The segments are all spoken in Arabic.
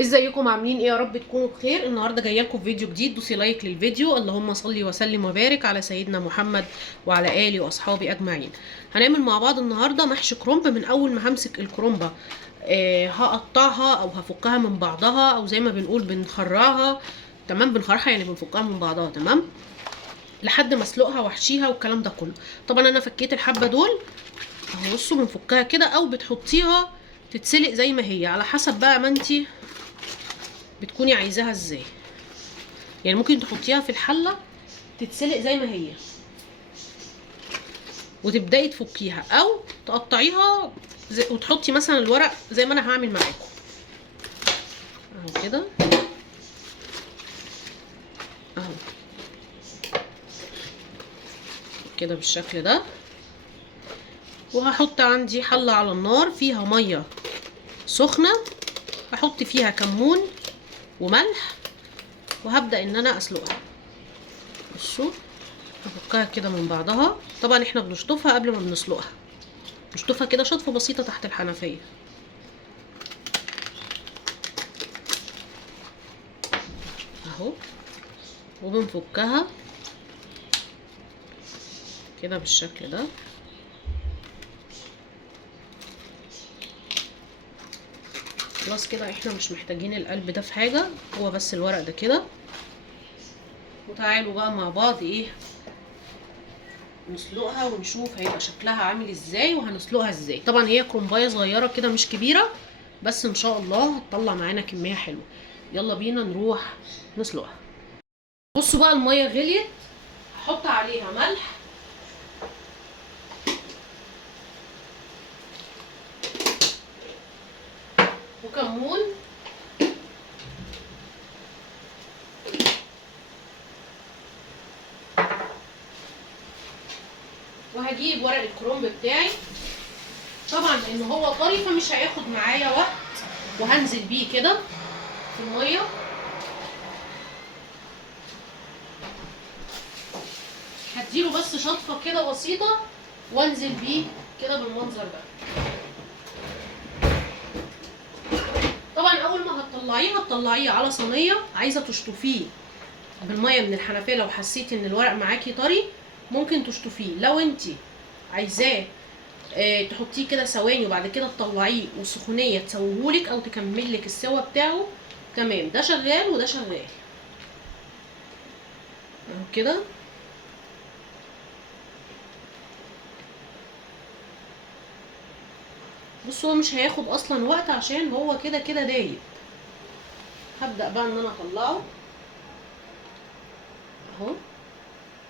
ازيكم عاملين ايه؟ يا رب تكونوا بخير. النهارده جايه لكم فيديو جديد. دوسي لايك للفيديو. اللهم صل وسلم وبارك على سيدنا محمد وعلى اله واصحابه اجمعين. هنعمل مع بعض النهارده محشي كرنب. من اول ما همسك الكرنبه هقطعها او هفكها من بعضها، او زي ما بنقول بنخرعها. تمام، بنخرعها يعني بنفكها من بعضها. تمام، لحد ما اسلقها واحشيها والكلام ده كله. طبعا انا فكيت الحبه دول اهو. بصوا، بنفكها كده او بتحطيها تتسلق زي ما هي، على حسب بقى ما انتي بتكوني عايزاها ازاي. يعني ممكن تحطيها في الحله تتسلق زي ما هي وتبداي تفكيها، او تقطعيها وتحطي مثلا الورق زي ما انا هعمل معاكم اهو كده اهو كده بالشكل ده. وهحط عندي حله على النار فيها ميه سخنه، هحط فيها كمون وملح وهبدا ان انا اسلقها. بصوا، افكها كده من بعضها. طبعا احنا بنشطفها قبل ما بنسلقها، نشطفها كده شطفه بسيطه تحت الحنفيه اهو. وبنفكها كده بالشكل ده. خلاص كده احنا مش محتاجين القلب ده في حاجة، هو بس الورق ده كده. وتعالوا بقى مع بعض ايه نسلقها ونشوف هيبقى شكلها عامل ازاي وهنسلقها ازاي. طبعا هي كرنبايه صغيرة كده مش كبيرة، بس ان شاء الله هتطلع معانا كمية حلوة. يلا بينا نروح نسلقها. بصوا بقى، المية غليت، هحط عليها ملح وكمون وهجيب ورق الكرنب بتاعي. طبعا لان هو طري فمش هياخد معايا وقت، وهنزل بيه كده في الميه. هديله بس شطفه كده بسيطه وانزل بيه كده بالمنظر ده. طبعا اول ما هتطلعيه على صينيه. عايزه تشطفيه بالميه من الحنفيه، لو حسيتي ان الورق معاكي طري ممكن تشطفيه. لو انتي عايزاه تحطيه كده ثواني وبعد كده تطلعيه والسخونيه تسويهولك او تكملك السوا بتاعه، تمام، ده شغال وده شغال اهو كده. بص، هو مش هياخد اصلا وقت عشان هو كده كده دايب. هبدا بقى ان انا اطلعه اهو،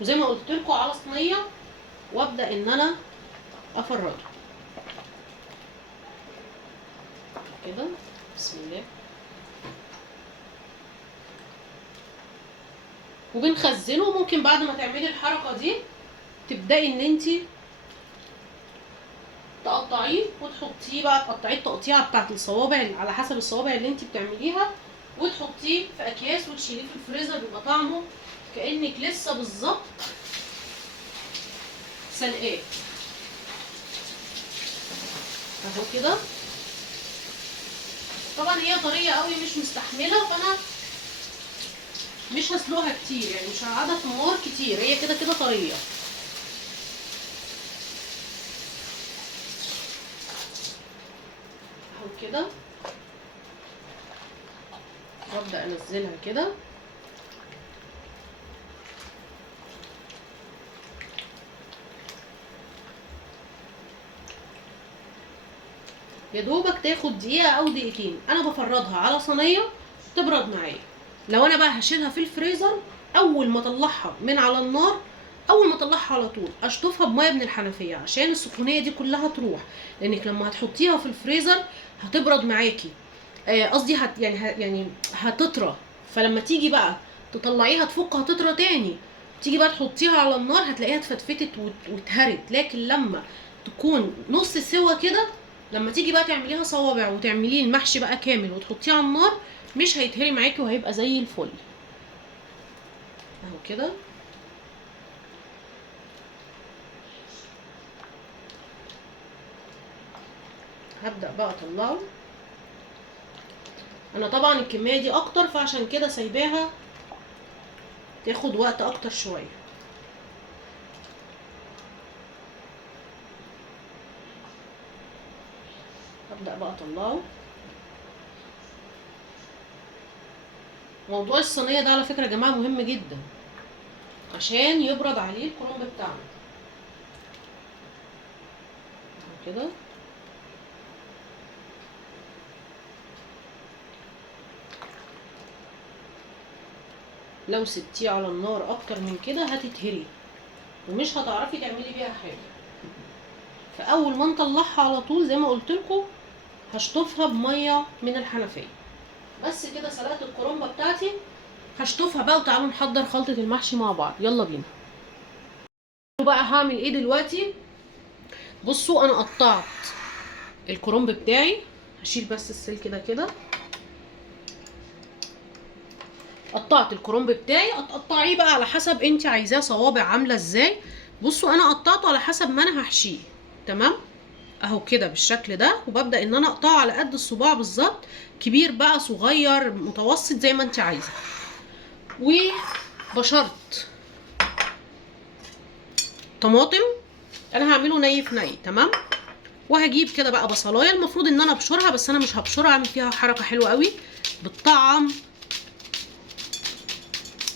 وزي ما قلت لكم على صينيه، وابدا ان انا افرده كده. بسم الله. وبنخزنه. ممكن بعد ما تعملي الحركه دي تبداي ان انتي تقطعيه وتحطيه بقى، تقطعيه التقطيعه بتاعت الصوابع على حسب الصوابع اللي انتي بتعمليها، وتحطيه في اكياس وتشيليه في الفريزر. بيبقى طعمه كانك لسه بالظبط سلقاه اهو كده. طبعا هي طريه قوي مش مستحمله، فانا مش هسلقها كتير، يعني مش هقعدها في النار كتير، هي كده كده طريه اهو كده. وابدا انزلها كده. يا دوبك تاخد دقيقه او دقيقتين. انا بفردها على صينيه تبرد معايا. لو انا بقى هشيلها في الفريزر، اول ما اطلعها من على النار، اول ما اطلعها على طول اشطفها بميه من الحنفيه عشان السخونيه دي كلها تروح. لانك لما هتحطيها في الفريزر هتبرد معاكي، قصدي يعني هتطرى. فلما تيجي بقى تطلعيها تفك هتطرى تاني. تيجي بقى تحطيها على النار هتلاقيها اتفتفتت واتهرت. لكن لما تكون نص سوا كده، لما تيجي بقى تعمليها صوابع وتعمليه المحشي بقى كامل وتحطيه على النار، مش هيتهري معاكي وهيبقى زي الفل اهو كده. هبدأ بقى اطلعه انا طبعا الكميه دي اكتر، فعشان كده سايباها تاخد وقت اكتر شويه. ابدا بقى اطلعه. موضوع الصينيه ده على فكره يا جماعه مهم جدا، عشان يبرد عليه الكرنب بتاعنا كده. لو سبتيه على النار اكتر من كده هتتهري ومش هتعرفي تعملي بيها حاجه. فاول ما نطلعها على طول زي ما قلت لكم هشطفها بميه من الحنفيه. بس كده سلقت الكرنبه بتاعتي، هشطفها بقى وتعالوا نحضر خلطه المحشي مع بعض. يلا بينا. بقى هعمل ايه دلوقتي؟ بصوا انا قطعت الكرنب بتاعي، هشيل بس السلك ده كده. قطعت الكرنب بتاعي، هتقطعيه بقى على حسب انت عايزاه صوابع عامله ازاي. بصوا انا قطعته على حسب ما انا هحشيه. تمام اهو كده بالشكل ده، وببدا ان انا اقطعه على قد الصباع بالظبط، كبير بقى صغير متوسط زي ما انت عايزه. وبشرت طماطم، انا هعمله ني في ني. تمام. وهجيب كده بقى بصلايه، المفروض ان انا ابشرها بس انا مش هبشرها، اعمل فيها حركه حلوه قوي بتطعم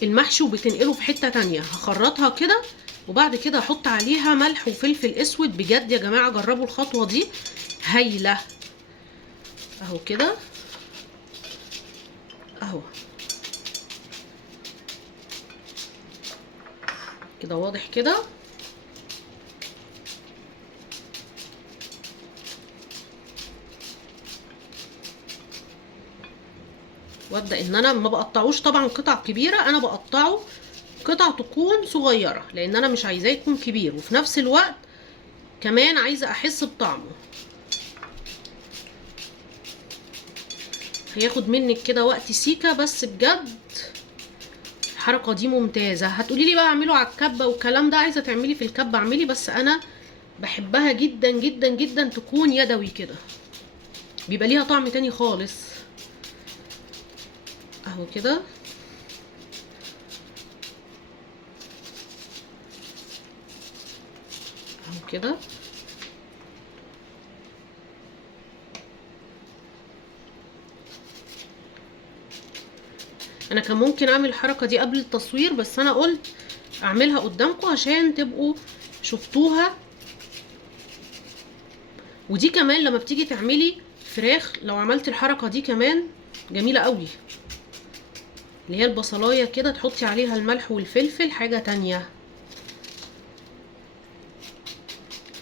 المحشي وبتنقله في حته تانية. هخرطها كده وبعد كده احط عليها ملح وفلفل اسود. بجد يا جماعه جربوا الخطوه دي هايله. اهو كده اهو كده واضح كده. وابدا ان انا ما بقطعوش طبعا قطع كبيره، انا بقطعه قطع تكون صغيره لان انا مش عايزاه يكون كبير، وفي نفس الوقت كمان عايزه احس بطعمه. هياخد منك كده وقت سيكه بس بجد الحركه دي ممتازه. هتقولي لي بقى اعمله على الكبه والكلام ده، عايزه تعملي في الكبه اعملي، بس انا بحبها جدا جدا جدا تكون يدوي كده، بيبقى ليها طعم تاني خالص. اهو كده اهو كده. انا كان ممكن اعمل الحركه دي قبل التصوير، بس انا قلت اعملها قدامكم عشان تبقوا شفتوها. ودي كمان لما بتيجي تعملي فراخ، لو عملتي الحركه دي كمان جميله قوي، اللي هي البصلايه كده تحطي عليها الملح والفلفل، حاجه تانية.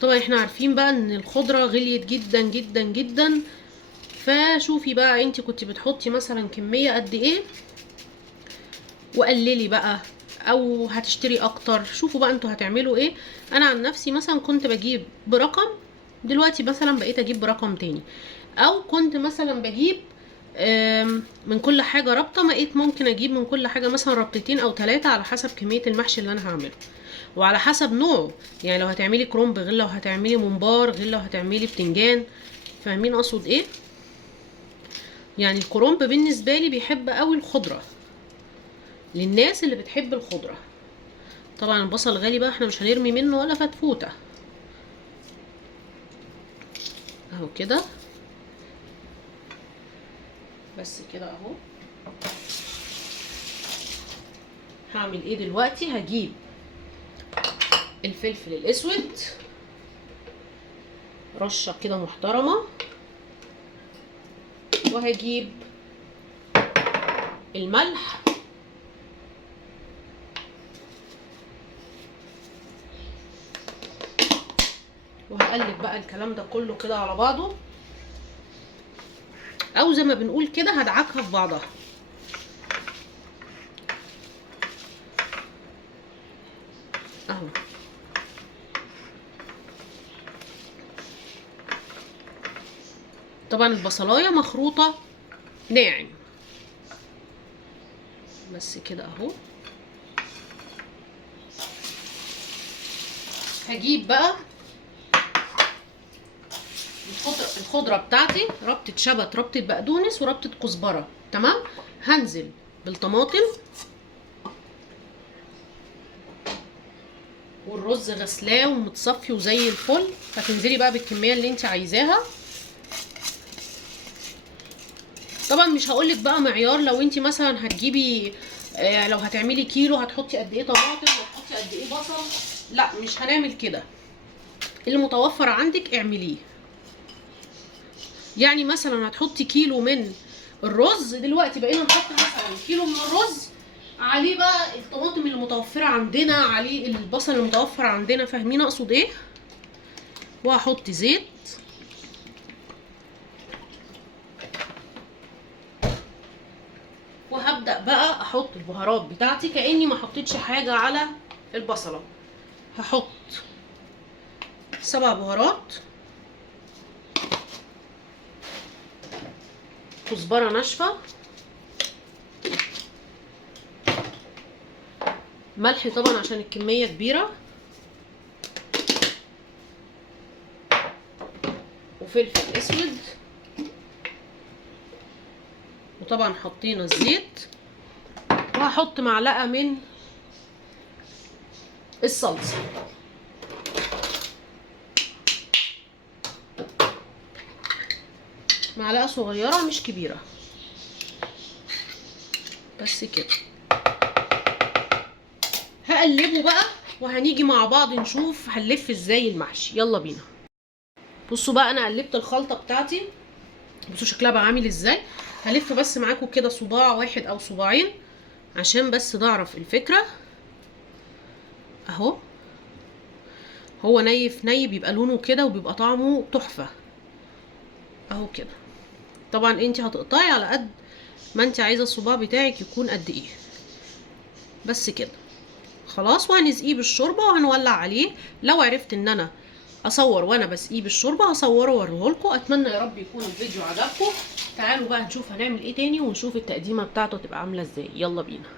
طبعا احنا عارفين بقى ان الخضره غليت جدا جدا جدا، فشوفي بقى انت كنت بتحطي مثلا كميه قد ايه وقللي بقى، او هتشتري اكتر. شوفوا بقى انتوا هتعملوا ايه. انا عن نفسي مثلا كنت بجيب برقم، دلوقتي مثلا بقيت اجيب برقم تاني، او كنت مثلا بجيب من كل حاجة ربطة، بقيت ممكن اجيب من كل حاجة مثلا ربطتين او 3 على حسب كمية المحشي اللي انا هعمله وعلى حسب نوعه. يعني لو هتعملي كرنب غير لو هتعملي ممبار غير لو هتعملي بتنجان. فاهمين اقصد ايه؟ يعني الكرنب بالنسبة لي بيحب قوي الخضرة، للناس اللي بتحب الخضرة. طبعا البصل غالي بقى، احنا مش هنرمي منه ولا فتفوتة. اهو كده بس كده اهو. هعمل ايه دلوقتي؟ هجيب الفلفل الاسود رشة كده محترمة، وهجيب الملح وهقلب بقى الكلام ده كله كده على بعضه، او زي ما بنقول كده هدعكها في بعضها. اهو طبعا البصلايه مخروطه ناعم بس كده اهو. هجيب بقى الخضره بتاعتي ربطه شبت، ربطه بقدونس، وربطه كزبره. تمام. هنزل بالطماطم والرز غسلاه ومتصفي وزي الفل. هتنزلي بقى بالكميه اللي انت عايزاها. طبعا مش هقولك بقى معيار، لو انت مثلا هتجيبي لو هتعملي كيلو هتحطي قد ايه طماطم وهتحطي قد ايه بصل، لا مش هنعمل كده. اللي متوفر عندك اعمليه. يعني مثلا هتحطي كيلو من الرز، دلوقتي بقينا نحط مثلا كيلو من الرز، عليه بقى الطماطم اللي متوفره عندنا، عليه البصل اللي متوفر عندنا. فاهمين اقصد ايه؟ وهحط زيت وهبدأ بقى احط البهارات بتاعتي كأني ما حطيتش حاجة على البصلة. هحط 7 بهارات، كزبرة ناشفة، ملح طبعا عشان الكمية كبيرة، وفلفل اسود، وطبعا حطينا الزيت. وهحط معلقة من الصلصة، معلقة صغيرة مش كبيرة، بس كده. هقلبه بقى وهنيجي مع بعض نشوف هنلف ازاي المحشي. يلا بينا. بصوا بقى انا قلبت الخلطة بتاعتي، بصوا شكلها بقى عامل ازاي. هلف بس معاكم كده صباع واحد او صباعين عشان بس نعرف الفكرة. اهو هو نيف بيبقى لونه كده وبيبقى طعمه تحفة اهو كده. طبعا انت هتقطعي على قد ما انت عايزة الصباع بتاعك يكون قد ايه، بس كده خلاص. وهنسقيه بالشوربة وهنولع عليه. لو عرفت ان انا اصور وانا بسقيه بالشوربة هصوره واوريهولكم. اتمنى يا رب يكون الفيديو عجبكم. تعالوا بقى نشوف هنعمل ايه تاني ونشوف التقديمة بتاعته تبقى عاملة ازاي. يلا بينا.